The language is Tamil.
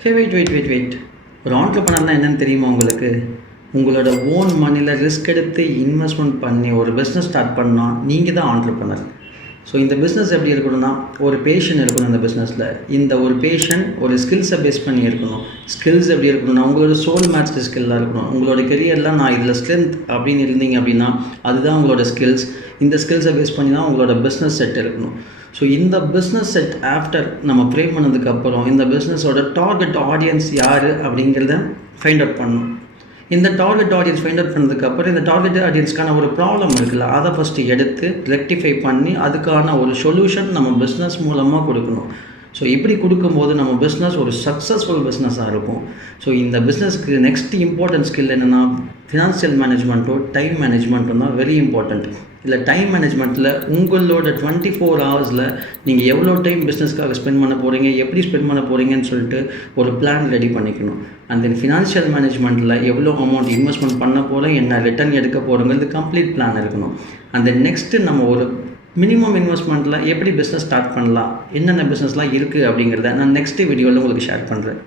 Hey wait. ஒரு ஆண்டர்ப்ரனர்னா என்னன்னு தெரியுமா உங்களுக்கு? உங்களோட ஓன் மனியில் ரிஸ்க் எடுத்து இன்வெஸ்ட்மெண்ட் பண்ணி ஒரு பிஸ்னஸ் ஸ்டார்ட் பண்ணால் நீங்கள் தான் ஆண்டர்ப்ரனர். ஸோ இந்த பிஸ்னஸ் எப்படி இருக்கணும்னா, ஒரு பேஷன் இருக்கணும் இந்த பிஸ்னஸில். இந்த ஒரு பேஷன் ஒரு ஸ்கில்ஸை பேஸ் பண்ணி இருக்கணும். ஸ்கில்ஸ் எப்படி இருக்கணும்னா, உங்களோட சோல் மேட்ச் ஸ்கில்லாக இருக்கணும். உங்களோட கெரியரில் நான் இதில் ஸ்ட்ரென்த் அப்படின்னு இருந்தீங்க அப்படின்னா அதுதான் உங்களோட ஸ்கில்ஸ். இந்த ஸ்கில்ஸை பேஸ் பண்ணி தான் உங்களோட பிஸ்னஸ் செட் இருக்கணும். ஸோ இந்த பிஸ்னஸ் செட் ஆஃப்டர் நம்ம ஃப்ரேம் பண்ணதுக்கப்புறம் இந்த பிஸ்னஸோட டார்கெட் ஆடியன்ஸ் யார் அப்படிங்கிறத ஃபைண்ட் அவுட் பண்ணணும். இந்த டார்கெட் ஆடியன்ஸ் ஃபைண்ட் அவுட் பண்ணதுக்கப்புறம் இந்த டார்கெட் ஆடியன்ஸ்க்கான ஒரு ப்ராப்ளம் இருக்குல்ல, அதை ஃபஸ்ட்டு எடுத்து ரெக்டிஃபை பண்ணி அதுக்கான ஒரு சொல்யூஷன் நம்ம பிஸ்னஸ் மூலமாக கொடுக்கணும். ஸோ இப்படி கொடுக்கும்போது நம்ம பிஸ்னஸ் ஒரு சக்ஸஸ்ஃபுல் பிஸ்னஸாக இருக்கும். ஸோ இந்த பிஸ்னஸ்க்கு நெக்ஸ்ட் இம்பார்ட்டன்ட் ஸ்கில் என்னென்னா, ஃபினான்ஷியல் மேனேஜ்மெண்ட்டும் டைம் மேனேஜ்மெண்ட்டும் தான் வெரி இம்பார்ட்டண்ட். இல்லை டைம் மேனேஜ்மெண்ட்டில் உங்களோட 24 ஹவர்ஸில் நீங்கள் எவ்வளோ டைம் பிஸ்னஸ்க்காக ஸ்பெண்ட் பண்ண போகிறீங்க, எப்படி ஸ்பெண்ட் பண்ண போகிறீங்கன்னு சொல்லிட்டு ஒரு பிளான் ரெடி பண்ணிக்கணும். அண்ட் தென் ஃபினான்ஷியல் மேனேஜ்மெண்ட்டில் எவ்வளோ அமௌண்ட் இன்வெஸ்ட்மெண்ட் பண்ண போகிறோம், என்ன ரிட்டர்ன் எடுக்க போகிறோங்கிறது கம்ப்ளீட் பிளான் இருக்கணும். அண்ட் தென் நெக்ஸ்ட்டு நம்ம ஒரு மினிமம் இன்வெஸ்ட்மெண்ட்டில் எப்படி பிஸ்னஸ் ஸ்டார்ட் பண்ணலாம், என்னென்ன பிஸ்னஸ்லாம் இருக்குது அப்படிங்கிறத நான் நெக்ஸ்ட் வீடியோவில் உங்களுக்கு ஷேர் பண்ணுறேன்.